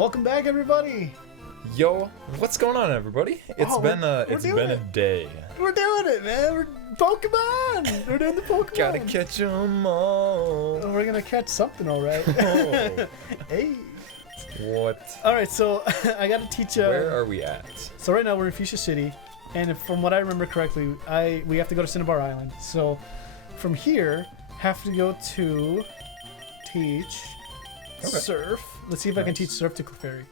Welcome back, everybody. Yo, what's going on, everybody? It's been a day. We're doing it, man. We're Pokemon. We're doing the Pokemon. Gotta catch 'em all. We're gonna catch something, all right. Oh. Hey. What? All right, so I gotta teach. Where are we at? So right now we're in Fuchsia City, and from what I remember correctly, we have to go to Cinnabar Island. So from here, have to go to teach surf. Let's see if I can teach surf to Clefairy.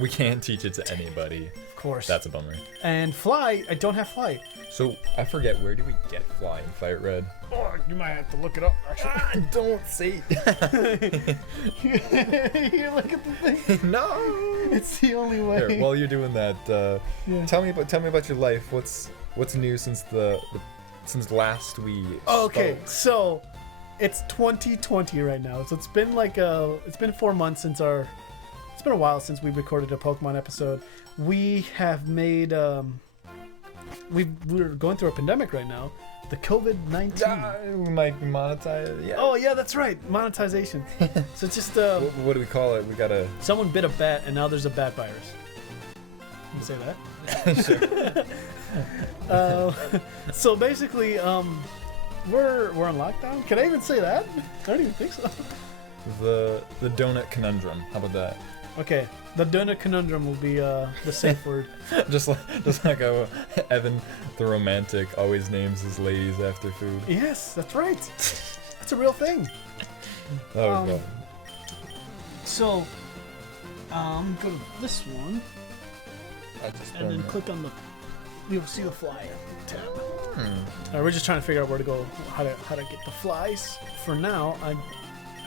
We can't teach it to anybody. Of course. That's a bummer. And fly, I don't have fly. So I forget, where do we get fly in Fire Red? Oh, you might have to look it up. Actually, don't say. Here, look at the thing. No, it's the only way. Here, while you're doing that, yeah. tell me about your life. What's new since since last we Okay, spoke? so it's 2020 right now. So it's been it's been 4 months since it's been a while since we recorded a Pokemon episode. We have made we're going through a pandemic right now, the COVID-19. We might be monetized. Yeah. Oh yeah, that's right, monetization. So it's just what do we call it? We gotta. Someone bit a bat, and now there's a bat virus. Can you say that? Sure. So basically, we're on lockdown. Can I even say that? I don't even think so. The donut conundrum. How about that? Okay, the donut conundrum will be the safe word. just like how Evan, the romantic, always names his ladies after food. Yes, that's right. That's a real thing. Oh god. So, go to this one, and then click on the. You'll see the fly tab. We're just trying to figure out where to go, how to get the flies. For now, I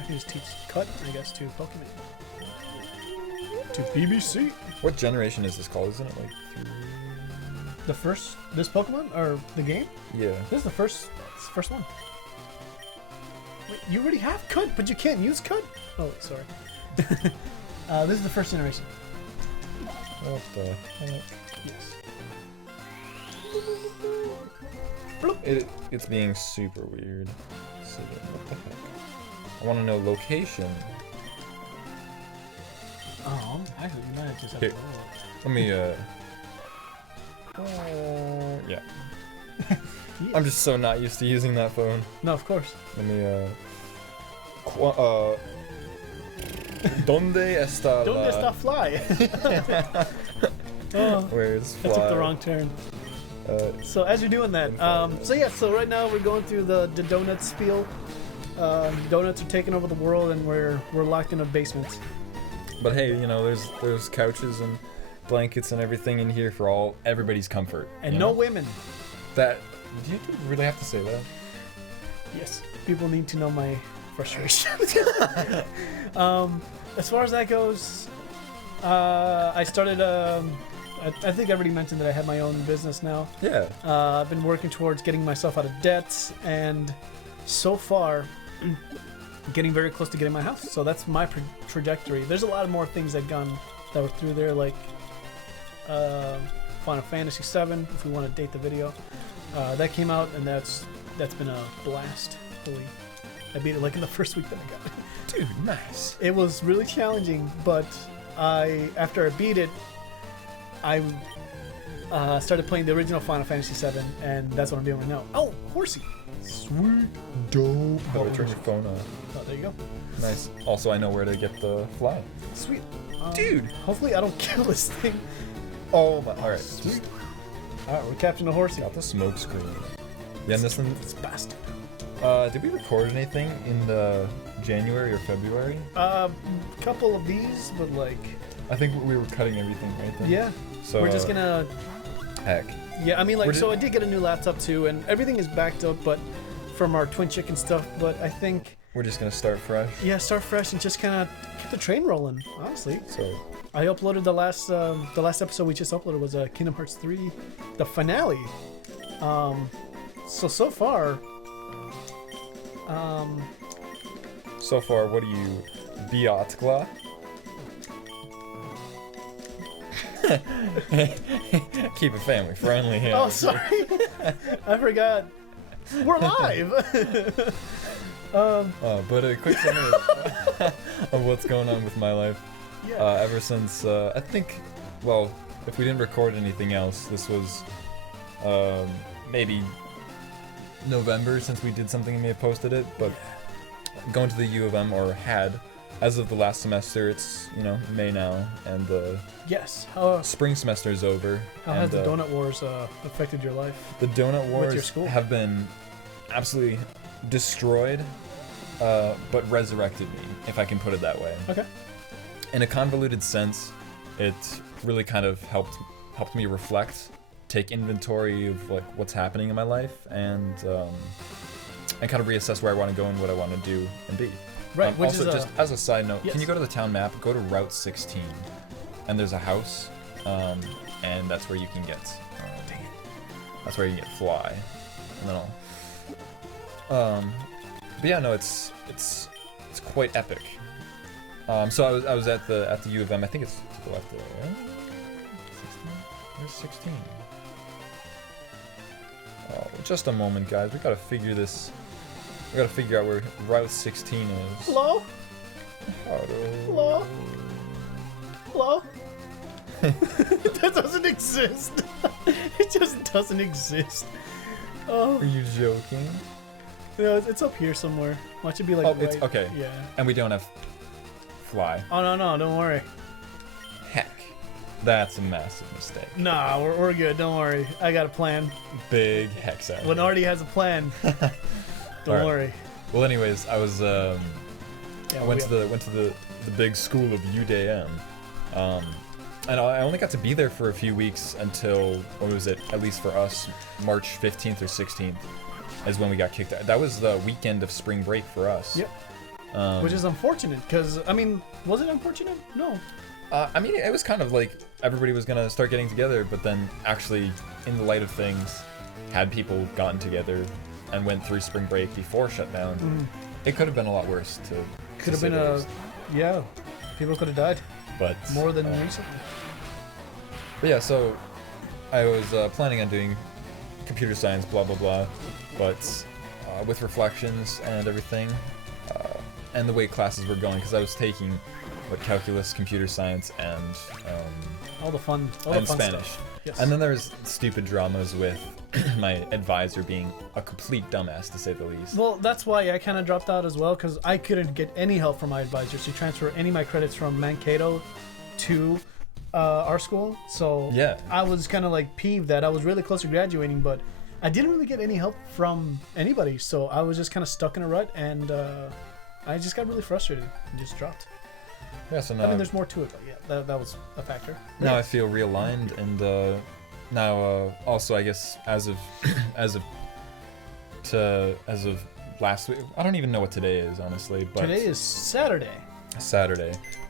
can just teach cut, I guess, to Pokemon. To BBC. What generation is this called? Isn't it like this Pokemon or the game? Yeah. This is the first one. Wait, you already have cut, but you can't use cut? Oh, sorry. This is the first generation. What the heck? Yes. It's being super weird. So, what the heck? I want to know location. Oh, actually, you might just have Here. to roll Let me yeah. it. I'm just so not used to using that phone. No, of course. Let me ¿Dónde está Don't just fly. Oh, Where's fly? I took the wrong turn. So as you're doing that, so right now we're going through the donut spiel. Donuts are taking over the world, and we're locked in a basement. But hey, you know, there's couches and blankets and everything in here for everybody's comfort. And no women. Do you really have to say that? Yes, people need to know my frustration. As far as that goes, I started. I think I already mentioned that I have my own business now. Yeah. I've been working towards getting myself out of debt, and so far, getting very close to getting my house. So that's my trajectory. There's a lot of more things that were through there, like Final Fantasy VII. If we want to date the video, that came out, and that's been a blast. I beat it like in the first week that I got it. Dude, nice. It was really challenging, but after I beat it, I started playing the original Final Fantasy VII, and that's what I'm doing right now. Oh, horsey! Sweet, dope. How do I turn your phone on? Oh, there you go. Nice. Also, I know where to get the fly. Sweet. Dude! Hopefully I don't kill this thing. Oh my. Alright. Sweet. Alright, we're capturing a horsey. Got the smoke screen. Yeah, and this one. It's bastard. Did we record anything in January or February? Couple of these, but like. I think we were cutting everything right then. Yeah. So we're just gonna. Heck. Yeah, I mean, like, so I did get a new laptop too, and everything is backed up, but from our Twin Chicken stuff. But I think we're just gonna start fresh. Yeah, start fresh and just kind of keep the train rolling. Honestly. So I uploaded the last episode we just uploaded was Kingdom Hearts 3, the finale. So far. So far, what do you, Biatgla? Keep it family friendly here. Oh, sorry. I forgot. We're live. But a quick summary of what's going on with my life. Yeah. Ever since I think, well, if we didn't record anything else, this was maybe November since we did something and may have posted it. But going to the U of M, or had, as of the last semester, it's May now, and the spring semester is over. How has the donut wars affected your life? The donut wars with your school? Have been absolutely destroyed, but resurrected me, if I can put it that way. Okay. In a convoluted sense, it really kind of helped me reflect, take inventory of like what's happening in my life, and kind of reassess where I want to go and what I want to do and be. Right. Which also, is just as a side note, yes. Can you go to the town map? Go to Route 16, and there's a house, and that's where you can get. That's where you get fly, and then I'll. But yeah, no, it's quite epic. So I was at the U of M. I think it's to the left there. Right? 16? Where's 16? Oh, just a moment, guys. We gotta figure this. We gotta figure out where Route 16 is. Hello? Hello? Hello? That doesn't exist. It just doesn't exist. Oh. Are you joking? No, it's up here somewhere. Why don't you be like? Oh, right? it's okay. Yeah. And we don't have fly. Oh no, don't worry. Heck, that's a massive mistake. Nah, we're good. Don't worry. I got a plan. Big hex out. When Artie has a plan. Don't worry. Well, anyways, I was I went to the big school of UDM, and I only got to be there for a few weeks until, what was it? At least for us, March 15th or 16th, is when we got kicked out. That was the weekend of spring break for us. Yep. Which is unfortunate, because I mean, was it unfortunate? No. I mean, it was kind of like everybody was gonna start getting together, but then actually, in the light of things, had people gotten together and went through spring break before shutdown, it could have been a lot worse. Could have been yeah, people could have died. But more than recently. But yeah, so I was planning on doing computer science, blah blah blah, but with reflections and everything, and the way classes were going, because I was taking calculus, computer science, and all the fun Spanish. Stuff. Yes. And then there's stupid dramas with my advisor being a complete dumbass, to say the least. Well, that's why I kind of dropped out as well, because I couldn't get any help from my advisor to transfer any of my credits from Mankato to our school. So yeah, I was kind of like peeved that I was really close to graduating, but I didn't really get any help from anybody. So I was just kind of stuck in a rut, and I just got really frustrated and just dropped. Yeah, so now, I mean, there's more to it, but yeah, that was a factor. Now I feel realigned, and now also I guess as of last week, I don't even know what today is, honestly. But today is Saturday.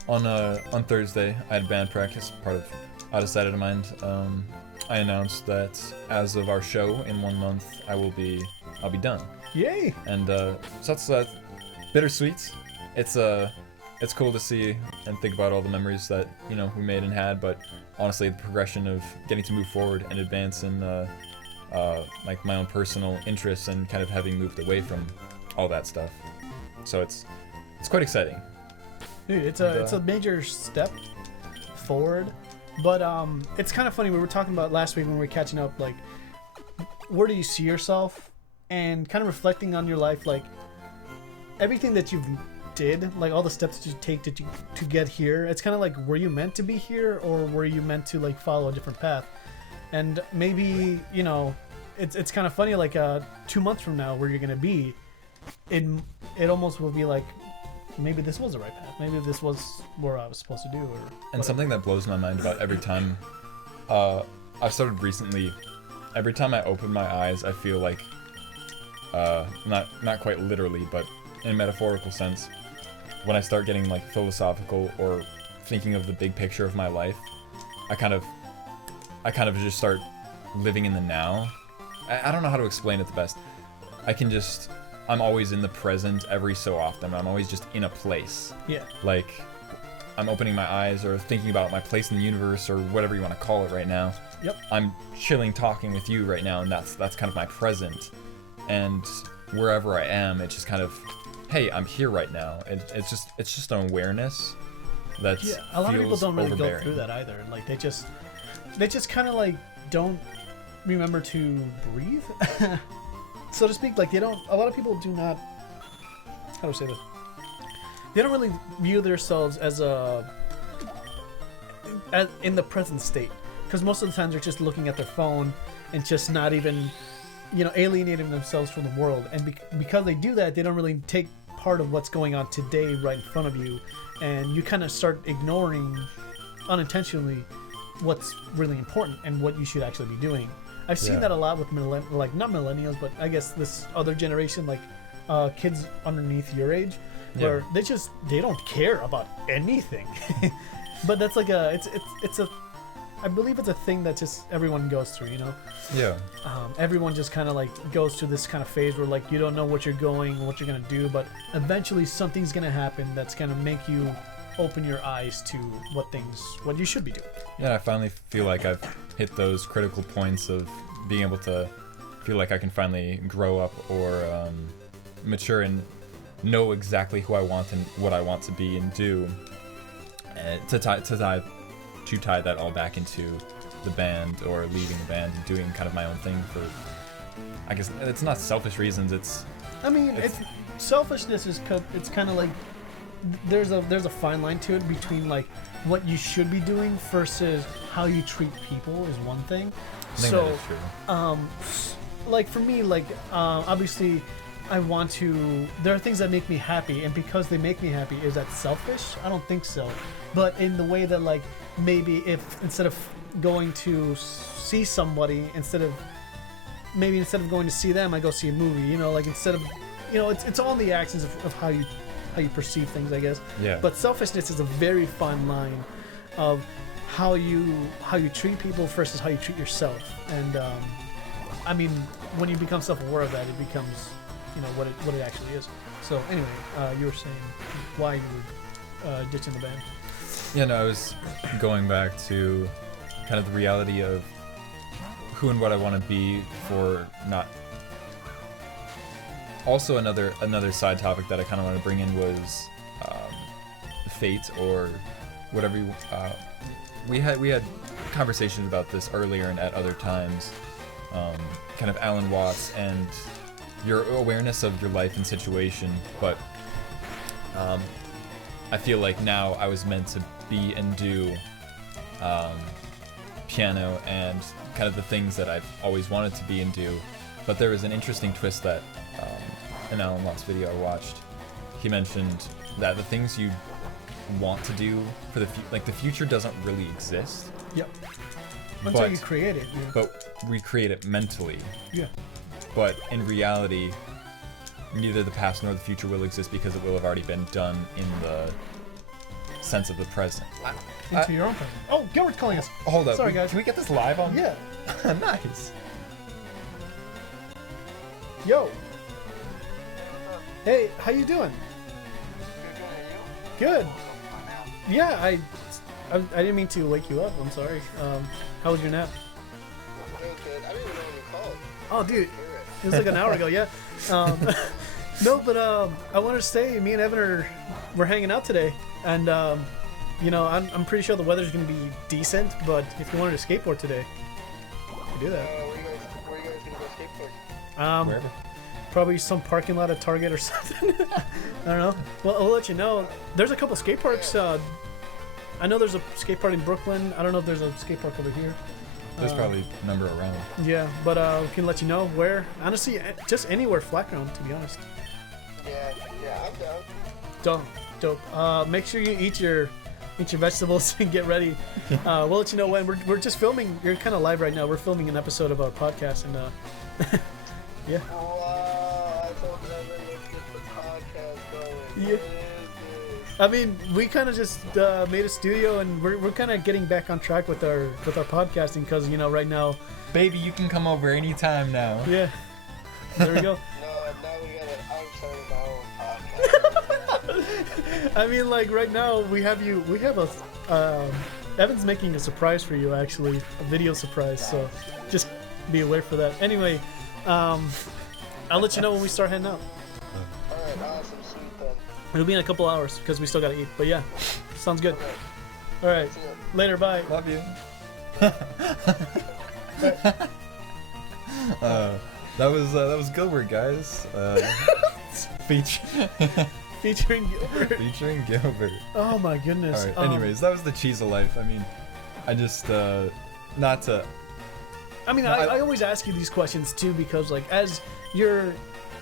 On Thursday, I had band practice, part of Out of Sight, Out of Mind. I announced that as of our show in 1 month, I'll be done. Yay! And so that's bittersweet. It's cool to see and think about all the memories that we made and had, but honestly, the progression of getting to move forward and advance in like my own personal interests, and kind of having moved away from all that stuff. So it's quite exciting. Dude, it's a major step forward, but it's kind of funny. We were talking about last week when we were catching up, like, where do you see yourself, and kind of reflecting on your life, like everything that you've did, like all the steps that you take to get here. It's kind of like, were you meant to be here, or were you meant to like follow a different path? And maybe it's kind of funny, like 2 months from now, where you're gonna be, it almost will be like, maybe this was the right path, maybe this was where I was supposed to do, or whatever. And something that blows my mind about every time I've started recently, every time I open my eyes, I feel like not quite literally, but in a metaphorical sense, when I start getting like philosophical or thinking of the big picture of my life, I kind of just start living in the now. I don't know how to explain it the best. I'm always in the present every so often. I'm always just in a place. Yeah. Like, I'm opening my eyes or thinking about my place in the universe, or whatever you want to call it right now. Yep. I'm chilling, talking with you right now, and that's kind of my present. And wherever I am, it's just kind of, hey, I'm here right now. It's just an awareness. That's a lot of people don't really overbearing. go through that either. Like they just kind of like don't remember to breathe, so to speak. Like they don't. A lot of people do not. How do I say this? They don't really view themselves as in the present state, because most of the times they're just looking at their phone and just not even, alienating themselves from the world. And because they do that, they don't really take part of what's going on today right in front of you, and you kind of start ignoring unintentionally what's really important and what you should actually be doing. I've seen that a lot with not millennials, but I guess this other generation, like kids underneath your age, where they don't care about anything. But that's like I believe it's a thing that just everyone goes through, Yeah. Everyone just kind of like goes through this kind of phase where like you don't know what you're gonna do, but eventually something's gonna happen that's gonna make you open your eyes to what you should be doing. Yeah, I finally feel like I've hit those critical points of being able to feel like I can finally grow up or mature and know exactly who I want and what I want to be and do. To tie that all back into the band or leaving the band and doing kind of my own thing for, I guess it's not selfish reasons. It's selfishness it's kind of like there's a fine line to it between like what you should be doing versus how you treat people is one thing. I think that is true. Like for me, like obviously I want to. There are things that make me happy, and because they make me happy, is that selfish? I don't think so. But in the way that, like, maybe if instead of going to see somebody, instead of going to see them, I go see a movie. Like instead of, it's all in the actions of how you perceive things, I guess. Yeah. But selfishness is a very fine line of how you treat people versus how you treat yourself. And I mean, when you become self-aware of that, it becomes what it actually is. So anyway, you were saying why you were ditching the band. Yeah, no, I was going back to kind of the reality of who and what I want to be for not. Also, another side topic that I kind of want to bring in was fate or whatever. We had conversations about this earlier and at other times. Kind of Alan Watts and your awareness of your life and situation, but I feel like now I was meant to be and do piano and kind of the things that I've always wanted to be and do. But there was an interesting twist that in Alan Watts' video I watched. He mentioned that the things you want to do for the future doesn't really exist. Yep. Until you create it. Yeah. But we create it mentally. Yeah. But in reality, neither the past nor the future will exist because it will have already been done in the sense of the present. Into your own present. Oh, Gilbert's calling us. Hold up. Sorry, guys. Can we get this live on? Yeah. Nice. Yo. Hey, how you doing? Good. Yeah, I didn't mean to wake you up. I'm sorry. How was your nap? Good. I didn't even know when you called. Oh, dude. It was like an hour ago, yeah. No, but I wanted to say, me and Evan we're hanging out today, and I'm pretty sure the weather's gonna be decent. But if you wanted to skateboard today, you can do that. Where are you guys gonna go skateboard? Wherever. Probably some parking lot at Target or something. I don't know. Well, I'll let you know. There's a couple skate parks. I know there's a skate park in Brooklyn. I don't know if there's a skate park over here. There's probably a number around. Yeah, but we can let you know where. Honestly, just anywhere flat ground, to be honest. Yeah, I'm down. Dope. Make sure you eat your vegetables and get ready. We'll let you know when. We're just filming. You're kind of live right now. We're filming an episode of our podcast, and yeah. Wow, I thought never get the podcast going. Yeah. What is this? I mean, we kind of just made a studio, and we're kind of getting back on track with our podcasting because right now. Baby, you can come over anytime now. Yeah. There we go. No, now we gotta. I'm starting my own podcast. I mean, like right now we have a. Evan's making a surprise for you, actually, a video surprise. So just be aware for that. Anyway, I'll let you know when we start heading out. Alright, awesome, sweet then. It'll be in a couple hours because we still gotta eat. But yeah, sounds good. All right, later, bye. Love you. That was Gilbert, guys. Featuring Gilbert. Featuring Gilbert. Oh my goodness. All right. Anyways, that was the cheese of life. I mean, I just not to. I mean, I always ask you these questions too because, like, as you're,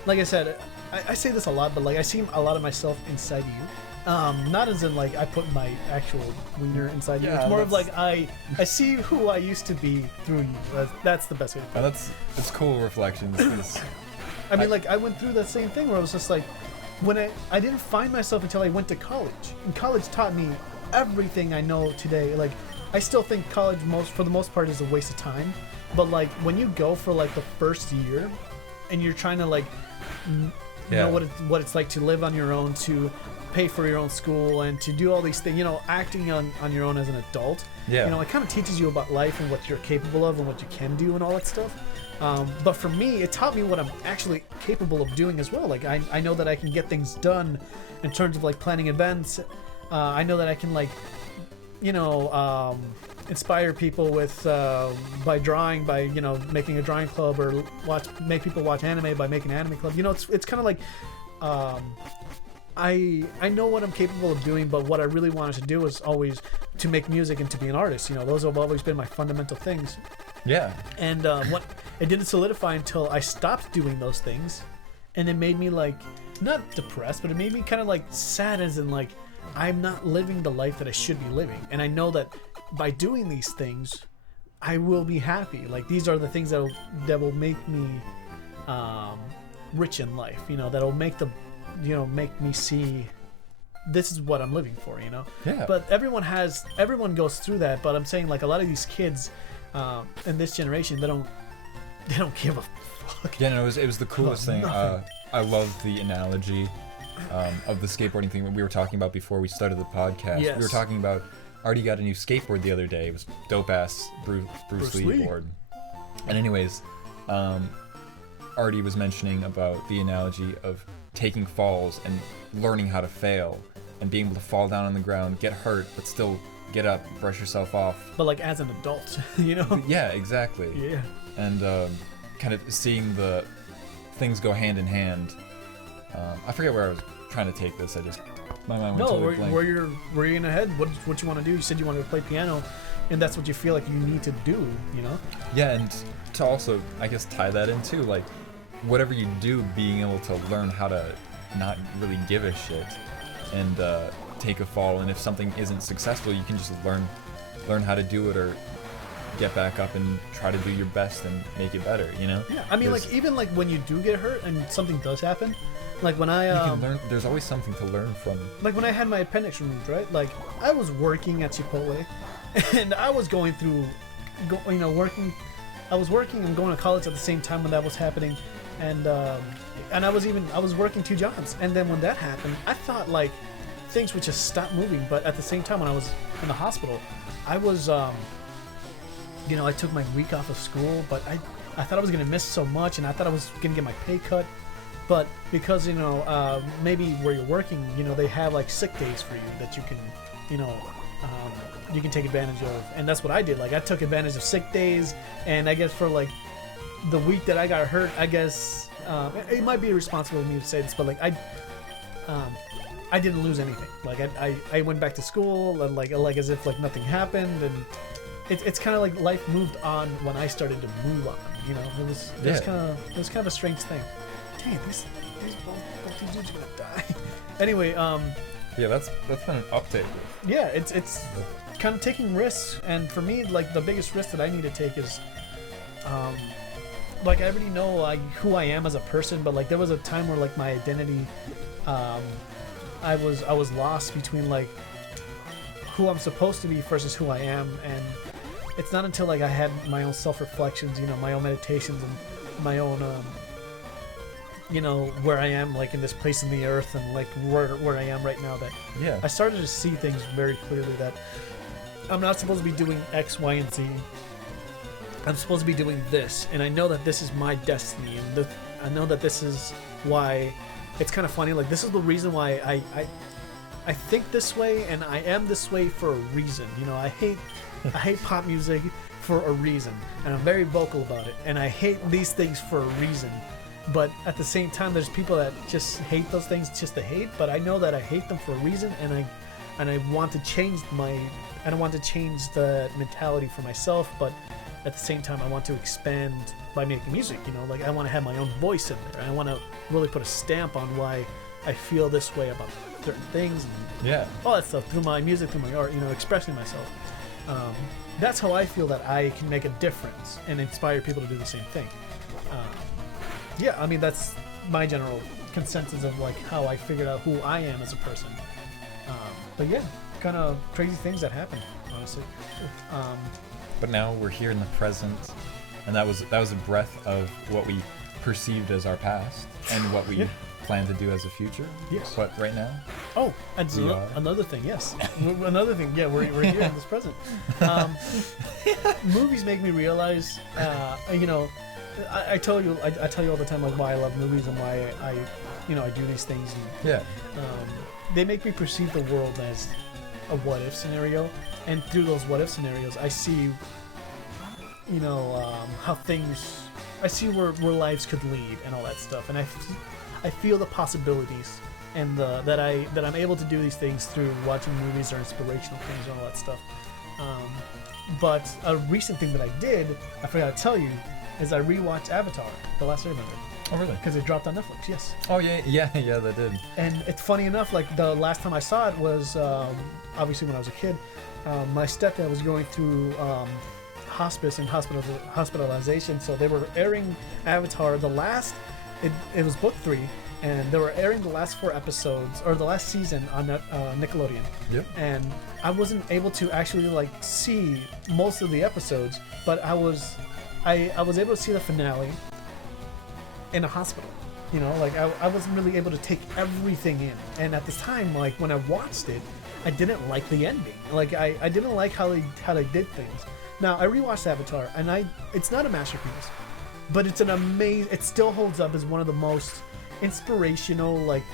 like I said, I say this a lot, but like I see a lot of myself inside you. Not as in like I put my actual wiener inside you. It's more of like I see who I used to be through you. That's the best way to put it. It's cool reflections. I mean, like I went through that same thing where I was just like, when I didn't find myself until I went to college. And college taught me everything I know today. Like I still think college for the most part is a waste of time. But like when you go for like the first year, and you're trying to like know what it's like to live on your own, to pay for your own school, and to do all these things, you know, acting on your own as an adult. Yeah. You know, it kind of teaches you about life and what you're capable of and what you can do and all that stuff. But for me, it taught me what I'm actually capable of doing as well. Like I know that I can get things done in terms of like planning events. I know that I can like, you know, inspire people with by drawing, by, you know, making a drawing club, or make people watch anime by making an anime club. You know, it's kind of like I know what I'm capable of doing, but what I really wanted to do is always to make music and to be an artist. You know, those have always been my fundamental things. Yeah. And what it didn't solidify until I stopped doing those things, and it made me like not depressed, but it made me kind of like sad, as in like I'm not living the life that I should be living. And I know that by doing these things, I will be happy. Like these are the things that will make me rich in life. You know, that'll make me see this is what I'm living for. You know. Yeah. But everyone goes through that. But I'm saying like a lot of these kids in this generation, they don't give a fuck. Yeah, no, it was the coolest thing. I love the analogy of the skateboarding thing that we were talking about before we started the podcast. Yes. We were talking about Artie got a new skateboard the other day. It was dope ass Bruce Lee board. And anyways, Artie was mentioning about the analogy of taking falls and learning how to fail and being able to fall down on the ground, get hurt, but still get up, brush yourself off. But like as an adult, you know? Yeah, exactly. Yeah. And kind of seeing the things go hand in hand. I forget where I was trying to take this. My mind went totally blank. Where you in ahead? What you want to do? You said you wanted to play piano, and that's what you feel like you need to do, you know? Yeah, and to also, I guess, tie that in too, like, whatever you do, being able to learn how to not really give a shit and take a fall, and if something isn't successful, you can just learn how to do it, or get back up and try to do your best and make it better, you know? Yeah, I mean, like, even like when you do get hurt and something does happen, like when I you can learn, there's always something to learn from. Like when I had my appendix removed, right? Like I was working at Chipotle, and I was going through, working. I was working and going to college at the same time when that was happening, and I was working 2 jobs, and then when that happened, I thought like things would just stop moving. But at the same time, when I was in the hospital, I was I took my week off of school, but I thought I was gonna miss so much, and I thought I was gonna get my pay cut. But because, maybe where you're working, they have like sick days for you that you can, you can take advantage of. And that's what I did. Like I took advantage of sick days, and I guess for like the week that I got hurt, I guess it might be irresponsible of me to say this, but like I didn't lose anything. Like I went back to school and like as if like nothing happened, and it's kind of like life moved on when I started to move on. It was kind of a strange thing. Dang, these both dudes are gonna die. Anyway, yeah, that's been an update. Yeah, it's kind of taking risks, and for me, like the biggest risk that I need to take is, like I already know like who I am as a person, but like there was a time where like my identity, I was lost between like who I'm supposed to be versus who I am, and it's not until like I had my own self-reflections, my own meditations, and my own where I am, like in this place in the earth, and like where I am right now, that I started to see things very clearly, that I'm not supposed to be doing X, Y, and Z. I'm supposed to be doing this, and I know that this is my destiny, and I know that this is why it's kind of funny. Like, this is the reason why I think this way, and I am this way for a reason. You know, I hate pop music for a reason, and I'm very vocal about it. And I hate these things for a reason. But at the same time, there's people that just hate those things just to hate. But I know that I hate them for a reason, and I want to change I don't want to change the mentality for myself. But at the same time, I want to expand by making music. You know, like, I want to have my own voice in there. I want to really put a stamp on why I feel this way about certain things and all that stuff through my music, through my art. You know, expressing myself. That's how I feel that I can make a difference and inspire people to do the same thing. Yeah, I mean, that's my general consensus of like how I figured out who I am as a person. But yeah, kind of crazy things that happen, honestly. But now we're here in the present, and that was a breath of what we perceived as our past and what we plan to do as a future. Yes. But right now. Oh, and another thing, yes. Another thing, yeah, we're here in this present. Movies make me realize, you know, I tell you all the time, like, why I love movies and why I do these things. And, they make me perceive the world as a what if scenario, and through those what if scenarios, I see, you know, I see where lives could lead and all that stuff, and I feel the possibilities and that I'm able to do these things through watching movies or inspirational things and all that stuff. But a recent thing that I did, I forgot to tell you, is I rewatched Avatar: The Last Airbender. Oh, really? Because it dropped on Netflix. Yes. Oh, yeah, that did. And it's funny enough, like, the last time I saw it was obviously when I was a kid. My stepdad was going through hospice and hospitalization, so they were airing Avatar. It was book 3, and they were airing the last 4 episodes, or the last season on Nickelodeon. Yep. And I wasn't able to actually like see most of the episodes, but I was able to see the finale in a hospital. You know, like, I wasn't really able to take everything in. And at the time, like, when I watched it, I didn't like the ending. Like, I didn't like how they did things. Now, I rewatched Avatar, and it's not a masterpiece, but it's it still holds up as one of the most inspirational, like,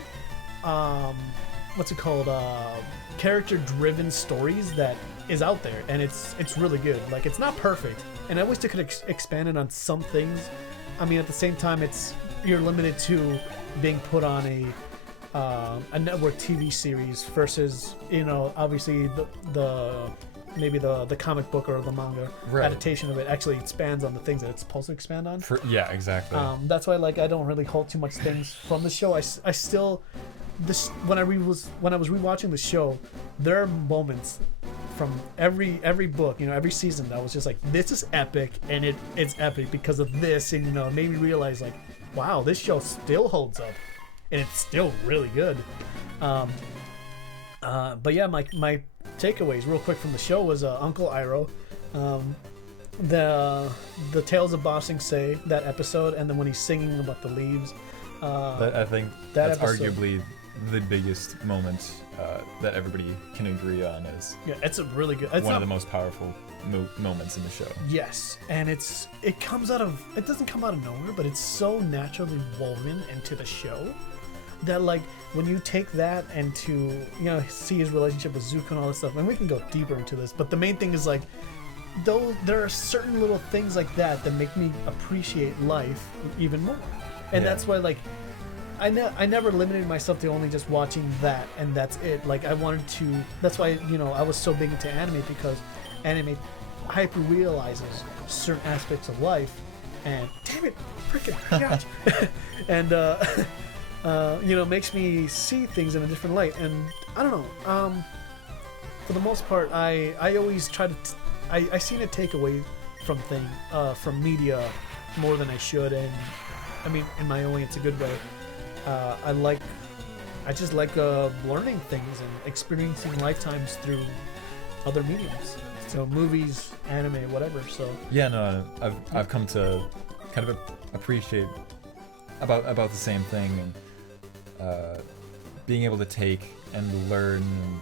what's it called, character-driven stories that is out there, and it's really good. Like, it's not perfect, and I wish they could expand it on some things. I mean, at the same time, you're limited to being put on a network TV series versus, you know, obviously maybe the comic book or the manga adaptation of it actually expands on the things that it's supposed to expand on. Yeah, exactly. That's why, like, I don't really hold too much things from the show. I still, when I was rewatching the show, there are moments from every book, you know, every season that was just like, this is epic, and it's epic because of this, and, you know, it made me realize, like, wow, this show still holds up, and it's still really good. But yeah, my takeaways real quick from the show was Uncle Iroh, the Tales of Ba Sing Se, that episode, and then when he's singing about the leaves. I think that's arguably the biggest moment that everybody can agree on is. Yeah, it's a really good. One of the most powerful moments in the show. Yes, and it doesn't come out of nowhere, but it's so naturally woven into the show that, like, when you take that and to, you know, see his relationship with Zuko and all this stuff, and we can go deeper into this, but the main thing is, like, though there are certain little things like that make me appreciate life even more, and that's why, like, I never limited myself to only just watching that and that's it. Like, I wanted to. That's why, you know, I was so big into anime, because anime hyper realizes certain aspects of life, and damn it, freaking gosh, and you know, makes me see things in a different light. And I don't know. For the most part, I always try to. I seem to take away from media more than I should, and I mean, in my own way, it's a good way. I just like learning things and experiencing lifetimes through other mediums. So movies, anime, whatever. So yeah, no, I've come to kind of appreciate about the same thing, and being able to take and learn and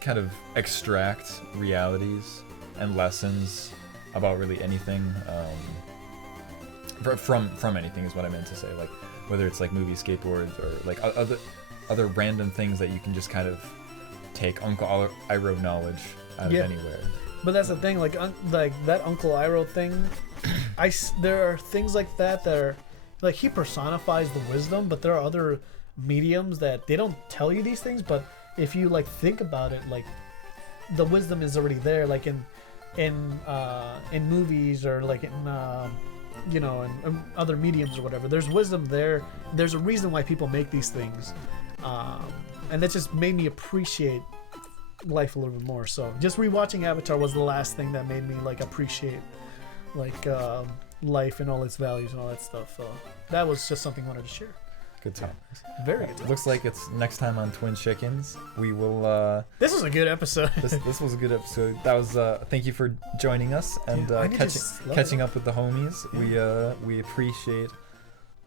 kind of extract realities and lessons about really anything. From anything is what I meant to say. Like, whether it's like movie skateboards or like other random things that you can just kind of take Uncle Iroh knowledge out of anywhere. But that's the thing, like that Uncle Iroh thing. There are things like that are like he personifies the wisdom, but there are other mediums that they don't tell you these things. But if you like think about it, like the wisdom is already there, like in movies or like in in other mediums or whatever. There's wisdom there. There's a reason why people make these things, and that just made me appreciate life a little bit more. So just rewatching Avatar was the last thing that made me like appreciate like life and all its values and all that stuff. That was just something I wanted to share. Good times. Very good times. Looks like it's next time on Twin Chickens. We will. This was a good episode. this was a good episode. That was. Thank you for joining us and catching up with the homies. We appreciate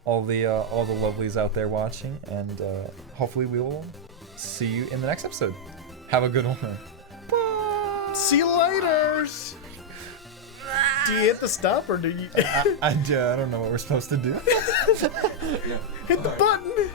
all the lovelies out there watching, and hopefully we will see you in the next episode. Have a good one. Bye. See you later. Do you hit the stop or do you? I don't know what we're supposed to do. Hit the button.